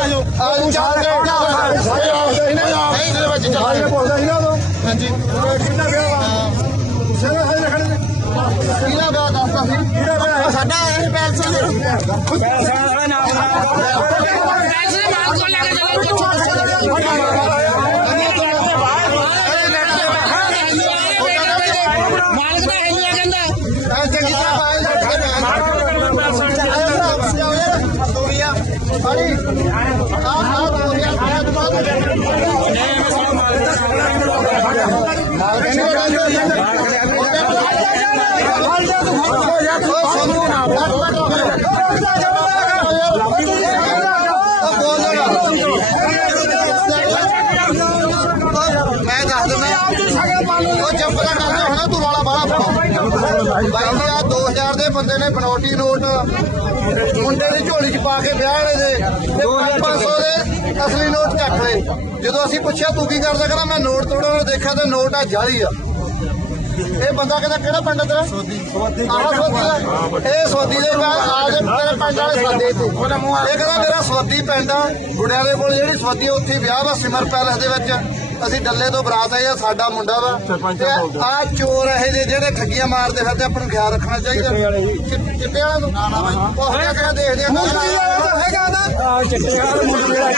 ਆਜੋ ਆਜੋ ਚਾਰ ਦੇ ਸਾਰੇ ਆਉਂਦੇ ਸੀ ਨਾ ਯਾਰ ਨਹੀਂ ਇਹਦੇ ਵਿੱਚ ਚੱਲ ਸਾਰੇ ਬੋਲਦਾ ਸੀ ਨਾ ਉਦੋਂ ਹਾਂਜੀ। ਕਿੰਨਾ ਵਿਆਹ ਵਾ? ਸਾਰੇ ਸਾਰੇ ਰੱਖਣੇ ਕਿਹਦਾ ਵਿਆਹ ਦੱਸਦਾ ਸੀ? ਕਿਹੜਾ ਵਿਆਹ ਹੈ? ਸਾਡਾ ਇਹ ਪੈਸਾ ਦੇ ਮਾਲਕ ਤੋਰੀਆ ਸਾਰੀ ਮੈਂ ਦੱਸ ਦਿੰਦਾ। ਉਹ ਜੰਪਲਾ ਕਰਦਾ ਹੋਣਾ ਤੂੰ ਵਾਲਾ ਬਾਲਾ ਬਾਈ ਜੀ ਆ 2000 ਦੇ ਬੰਦੇ ਨੇ ਬਨੋਟੀ ਨੋਟ। ਮੁੰਡੇ ਦੀ ਝੋਲੀ 'ਚ ਪਾ ਕੇ ਵਿਆਹ ਵਾਲੇ ਦੇ। ਤੇ 500 ਦੇ ਅਸਲੀ ਨੋਟ ਚੱਕ ਲਏ। ਜਦੋਂ ਅਸੀਂ ਪੁੱਛਿਆ ਤੂੰ ਕੀ ਕਰਦਾ? ਕਹਿੰਦਾ ਮੈਂ ਨੋਟ ਤੋੜਨ ਦੇਖਿਆ ਤੇ ਨੋਟ ਆ ਜਾਲੀ ਆ। ਇਹ ਬੰਦਾ ਕਹਿੰਦਾ ਕਿਹੜਾ ਪਿੰਡ ਤੇਰਾ? ਸੋਦੀ। ਆਹ ਸੋਦੀ ਇਹ ਸੋਦੀ ਦੇ ਬਾਅਦ ਆ ਜੇ ਤੇਰੇ ਪਿੰਡ ਵਾਲੇ ਸੱਦੇ ਤੇ। ਇਹ ਕਹਿੰਦਾ ਮੇਰਾ ਸੋਦੀ ਪਿੰਡ ਆ। ਗੁੜਿਆਲੇ ਕੋਲ ਜਿਹੜੀ ਸੋਦੀ ਉੱਥੇ ਵਿਆਹ ਵਾ ਸਿਮਰ ਪੈਲਸ ਦੇ ਵਿੱਚ। ਅਸੀਂ ਡੱਲੇ ਤੋਂ ਬਰਾਤ ਆਏ ਆ ਸਾਡਾ ਮੁੰਡਾ ਵਾ। ਤੇ ਆ ਚੋਰ ਇਹ ਜਿਹੇ ਜਿਹੜੇ ਠੱਗੀਆਂ ਮਾਰਦੇ ਫਿਰਦੇ ਆਪਾਂ ਨੂੰ ਖਿਆਲ ਰੱਖਣਾ ਚਾਹੀਦਾ। ਚਿੱਟੇ ਵਾਲਾ ਨੂੰ ਉਹ ਹੈਗਾ ਕਿਹੜਾ ਦੇਖਦੇ ਆ। ਹੈਗਾ ਨਾ। ਆ ਚਿੱਟੇ ਵਾਲਾ ਮੁੰਡੇ ਦਾ